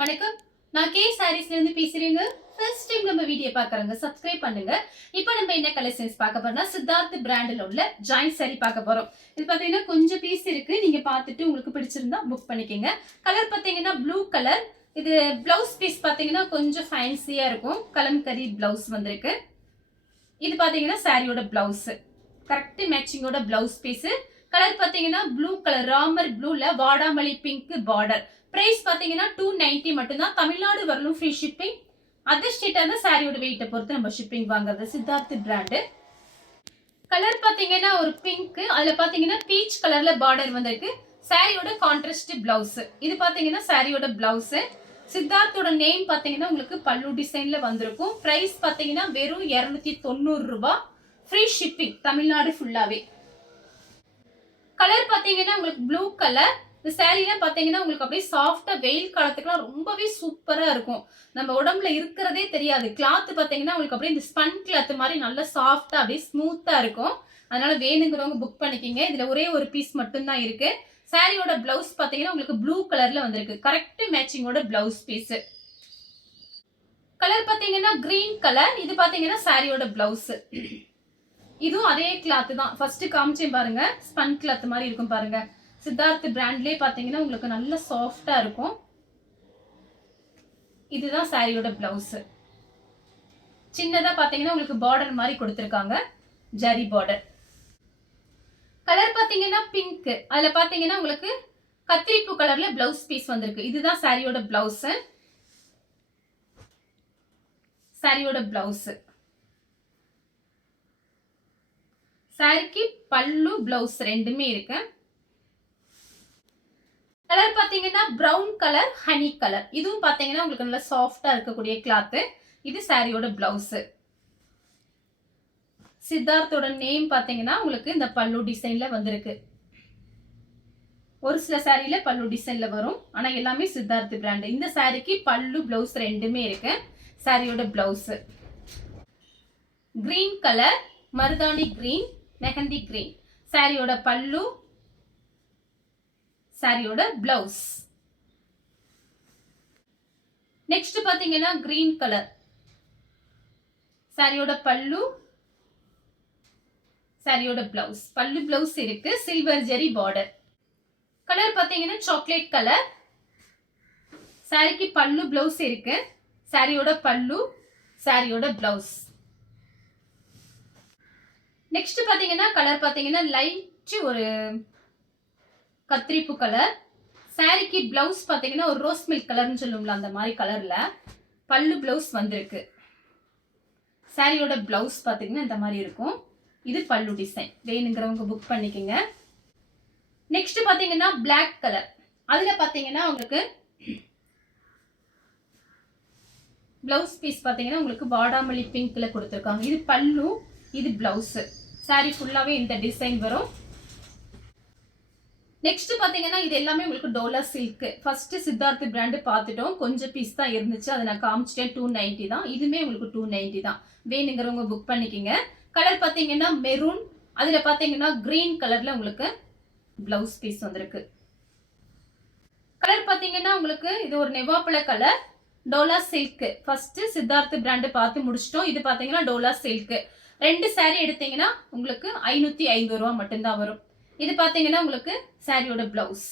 வணக்கம். நான் கே சாரீஸ்ல இருந்து பேசுறேங்க. ஃபர்ஸ்ட் டைம் நம்ம வீடியோ பார்க்கறவங்க சப்ஸ்கிரைப் பண்ணுங்க. இப்போ நம்ம என்ன கலெக்ஷன்ஸ் பார்க்க போறோம்னா சித்தார்த் பிராண்ட்ல உள்ள ஜாயிண்ட் சாரி பார்க்க போறோம். இது பாத்தீங்கன்னா கொஞ்சம் பீஸ் இருக்கு. நீங்க பார்த்துட்டு உங்களுக்கு பிடிச்சிருந்தா புக் பண்ணிக்கங்க. கலர் பாத்தீங்கன்னா ப்ளூ கலர். இது பிளவுஸ் பீஸ் பாத்தீங்கன்னா கொஞ்சம் ஃபேன்சியா இருக்கும். கலம்கரி பிளவுஸ் வந்திருக்கு. இது பாத்தீங்கன்னா சாரியோட பிளவுஸ். கரெக்ட் மேட்சிங்கோட பிளவுஸ் பீஸ். கலர் பாத்தீங்கன்னா ப்ளூ கலர் ராமர் ப்ளூல வாடாமல்லி பிங்க் பார்டர். பிரைஸ் பாத்தீங்கன்னா 290 மட்டும் தான். தமிழ்நாடு வரலும் ஃப்ரீ ஷிப்பிங். அதர் ஸ்டேட்டா இருந்தா சாரியோட வெயிட்டை பொறுத்து நம்ம ஷிப்பிங் வாங்குறது. சித்தார்த் பிராண்ட். கலர் பாத்தீங்கன்னா ஒரு பிங்க், அதுல பாத்தீங்கன்னா பீச் கலர்ல பார்டர் வந்திருக்கு. சாரியோட கான்ட்ராஸ்ட் பிளவுஸ். இது பாத்தீங்கன்னா சாரியோட பிளவுஸ். சித்தார்த்தோட நேம் பாத்தீங்கன்னா உங்களுக்கு பல்லு டிசைன்ல வந்திருக்கும். பிரைஸ் பாத்தீங்கன்னா வெறும் 290 ரூபாய். ஃப்ரீ ஷிப்பிங் தமிழ்நாடு ஃபுல்லாவே. கலர் பாத்தீங்கன்னா உங்களுக்கு ப்ளூ கலர். இந்த சாரீல பாத்தீங்கன்னா உங்களுக்கு அப்படியே சாஃப்டா வெயில் காலத்துக்குலாம் ரொம்பவே சூப்பரா இருக்கும். நம்ம உடம்புல இருக்கிறதே தெரியாது. கிளாத் பாத்தீங்கன்னா உங்களுக்கு அப்படியே இந்த ஸ்பன் கிளாத் மாதிரி நல்லா சாஃப்டா அப்படியே ஸ்மூத்தா இருக்கும். அதனால வேணுங்கிறவங்க புக் பண்ணிக்கிங்க. இதுல ஒரே ஒரு பீஸ் மட்டும் தான் இருக்கு. சாரியோட பிளவுஸ் பாத்தீங்கன்னா உங்களுக்கு ப்ளூ கலர்ல வந்திருக்கு. கரெக்ட் மேட்சிங்கோட பிளவுஸ் பீஸ். கலர் பாத்தீங்கன்னா கிரீன் கலர். இது பாத்தீங்கன்னா சாரியோட பிளவுஸ். இதுவும் அதே கிளாத் தான். ஃபர்ஸ்ட் காமிச்சேன் பாருங்க. ஸ்பன் கிளாத் மாதிரி இருக்கும் பாருங்க. சித்தார்த் பிராண்ட்லயே பாத்தீங்கன்னா உங்களுக்கு நல்ல சாஃப்டா இருக்கும். இதுதான் சாரியோட பிளவுஸ். சின்னதா பாத்தீங்கன்னா உங்களுக்கு பார்டர் மாதிரி கொடுத்திருக்காங்க. ஜரி பார்டர். கலர் பாத்தீங்கன்னா பிங்க். அதுல பாத்தீங்கன்னா உங்களுக்கு கத்திரிப்பூ கலர்ல பிளவுஸ் பீஸ் வந்திருக்கு. இதுதான் சாரியோட பிளவுஸ். சாரியோட பிளவுஸ். சாரிக்கு பல்லு பிளவுஸ் ரெண்டுமே இருக்கு. கலர் பாத்தீங்கன்னா பிரவுன் கலர், ஹனி கலர். இதுவும் பாத்தீங்கன்னா உங்களுக்கு நல்ல சாஃப்டா இருக்கக்கூடிய கிளாத். இது சாரியோட பிளவுஸ். சித்தார்த்தோட நேம் பாத்தீங்கன்னா உங்களுக்கு இந்த பல்லு டிசைன்ல வந்திருக்கு. ஒரு சில சாரியில பல்லு டிசைன்ல வரும். ஆனா எல்லாமே சித்தார்த் பிராண்ட். இந்த சாரிக்கு பல்லு பிளவுஸ் ரெண்டுமே இருக்கு. சாரியோட பிளவுஸ் கிரீன் கலர், மருதாணி கிரீன், மெஹந்தி கிரீன். சாரியோட பல்லு, சாரியோட பிளவுஸ். நெக்ஸ்ட் பாத்தீங்கன்னா கிரீன் கலர். சாரியோட பல்லு, சாரியோட பிளவுஸ். பல்லு பிளவுஸ் இருக்கு. சில்வர் ஜெரி பார்டர். கலர் பாத்தீங்கன்னா சாக்லேட் கலர். சாரிக்கு பல்லு பிளவுஸ் இருக்கு. சாரியோட பல்லு, சாரியோட பிளவுஸ். நெக்ஸ்ட் பாத்தீங்கன்னா கலர் பாத்தீங்கன்னா லைட் ஒரு கத்திரிப்பூ கலர். சாரிக்கு பிளவுஸ் பாத்தீங்கன்னா ஒரு ரோஸ் மில்க் கலர்னு சொல்லுவோம்ல அந்த மாதிரி கலர்ல பல்லு பிளவுஸ் வந்திருக்கு. சாரியோட பிளவுஸ் பாத்தீங்கன்னா இந்த மாதிரி இருக்கும். இது பல்லு டிசைன். வேணுங்கிறவங்க புக் பண்ணிக்கங்க. நெக்ஸ்ட் பாத்தீங்கன்னா பிளாக் கலர். அதுல பாத்தீங்கன்னா உங்களுக்கு பிளவுஸ் பீஸ் பாத்தீங்கன்னா உங்களுக்கு வாடாமல்லி பிங்க்ல கொடுத்திருக்காங்க. இது பல்லு, இது பிளவுஸ். சாரி ஃபுல்லாவே இந்த டிசைன் வரும். நெக்ஸ்ட் பாத்தீங்கன்னா இது எல்லாமே உங்களுக்கு Dola silk. First Siddharth brand பார்த்துட்டோம். கொஞ்சம் பீஸ் தான் இருந்துச்சு. அதை நான் காமிச்சிட்டேன். 290 தான். இதுமே உங்களுக்கு 290 தான். வேணுங்கிறவங்க புக் பண்ணிக்கங்க. கலர் பாத்தீங்கன்னா மெரூன். அதுல பாத்தீங்கன்னா கிரீன் கலர்ல உங்களுக்கு பிளவுஸ் பீஸ் வந்திருக்கு. கலர் பாத்தீங்கன்னா உங்களுக்கு இது ஒரு நெவாப்பழ colour. Dola silk. First Siddharth brand பார்த்து முடிச்சிட்டோம். இது பாத்தீங்கன்னா டோலா சில்க். ரெண்டு சாரி எடுத்தீங்கன்னா உங்களுக்கு 550 ரூபாய் மட்டும்தான் வரும். இது பாத்தீங்கன்னா உங்களுக்கு சாரியோட பிளவுஸ்.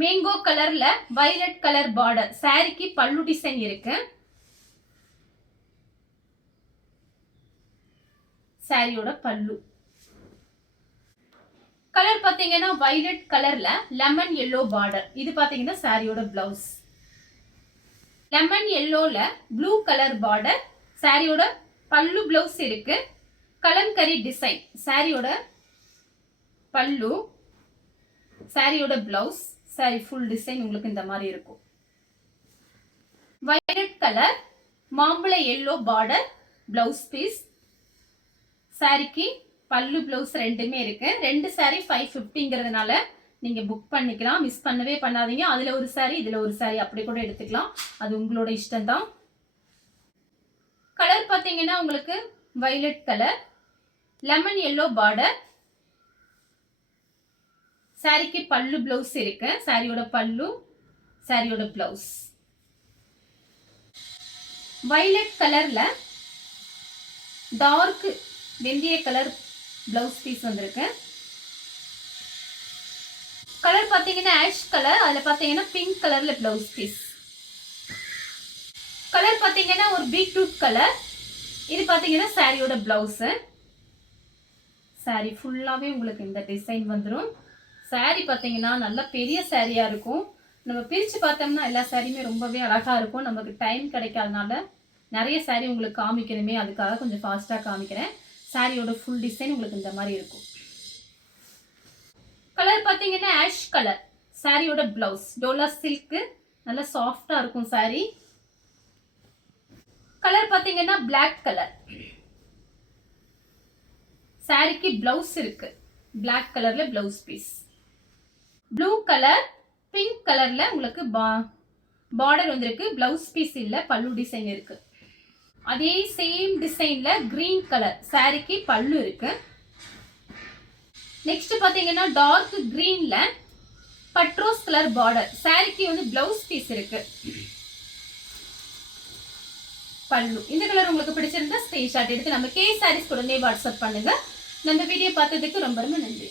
மேங்கோ கலர்ல வயலட் கலர் பார்டர். சாரிக்கு பல்லு டிசைன் இருக்கு. சாரியோட பல்லு. கலர் பாத்தீங்கன்னா வயலட் கலர்ல லெமன் எல்லோ பார்டர். இது பாத்தீங்கன்னா சாரியோட பிளவுஸ். லெமன் எல்லோல ப்ளூ கலர் பார்டர். சாரியோட பல்லு பிளவுஸ் இருக்கு. கலம்கரி டிசைன். சாரியோட பல்லு, சாரியோட பிளவுஸ். சாரி ஃபுல் டிசைன் உங்களுக்கு இந்த மாதிரி இருக்கும். வயலட் கலர் மாம்பழ எல்லோ பார்டர் பிளவுஸ் பீஸ். சாரிக்கு பல்லு பிளவுஸ் ரெண்டுமே இருக்கு. ரெண்டு சாரி 550ங்கிறதுனால நீங்க புக் பண்ணிக்கலாம். மிஸ் பண்ணவே பண்ணாதீங்க. அதுல ஒரு சாரி, இதுல ஒரு சாரி அப்படி கூட எடுத்துக்கலாம். அது உங்களோட இஷ்டம் தான். கலர் பாத்தீங்கன்னா உங்களுக்கு violet colour, lemon yellow border. சாரிக்கு பல்லு பிளவுஸ் இருக்கு. சாரியோட பல்லு, சாரியோட பிளவுஸ். வயலட் கலர்ல டார்க் வெந்தய கலர் பிளவுஸ் பீஸ் வந்திருக்கு. கலர் பாத்தீங்கன்னா ஆஷ் கலர், அதுல பாத்தீங்கன்னா பிங்க் கலர்ல பிளவுஸ் பீஸ். கலர் பாத்தீங்கன்னா ஒரு பீட்ரூட் கலர். இது பாத்தீங்கன்னா சாரியோட பிளவுஸ். சாரி ஃபுல்லாவே உங்களுக்கு இந்த டிசைன் வந்துடும். சாரி பாத்தீங்கன்னா நல்ல பெரிய சாரியா இருக்கும். நம்ம பிரிச்சு பார்த்தோம்னா எல்லா சாரியுமே ரொம்பவே அழகா இருக்கும். நமக்கு டைம் கிடைக்காதனால நிறைய சாரி உங்களுக்கு காமிக்கணுமே, அதுக்காக கொஞ்சம் ஃபாஸ்டா காமிக்கிறேன். சாரியோட ஃபுல் டிசைன் உங்களுக்கு இந்த மாதிரி இருக்கும். கலர் பாத்தீங்கன்னா ஆஷ் கலர். சாரியோட பிளவுஸ் டோலா சில்க், நல்ல சாஃப்டா இருக்கும் சாரி. கலர் பாத்தீங்கன்னா பிளாக் கலர். சாரிக்கு பிளவுஸ் இருக்கு, பிளாக் கலர்ல blouse piece. Blue colour pink கலர்ல உங்களுக்கு பார்டர் வந்திருக்கு. பிளவுஸ் பீஸ் இல்ல, பல்லு டிசைன் இருக்கு. அதே சேம் டிசைன்ல கிரீன் கலர் சாரிக்கு பல்லு இருக்கு. நெக்ஸ்ட் பாத்தீங்கன்னா டார்க் கிரீன்ல பட்ரோஸ் கலர் பார்டர். சாரிக்கு வந்து பிளவுஸ் பீஸ் இருக்கு, பல்லு. இந்த கலர் உங்களுக்கு பிடிச்சிருந்தா ஸ்கிரீன்ஷாட் எடுத்து நம்ம கே சாரீஸ் உடனே வாட்ஸ்அப் பண்ணுங்க. நம்ம வீடியோ பார்த்ததுக்கு ரொம்ப ரொம்ப நன்றி.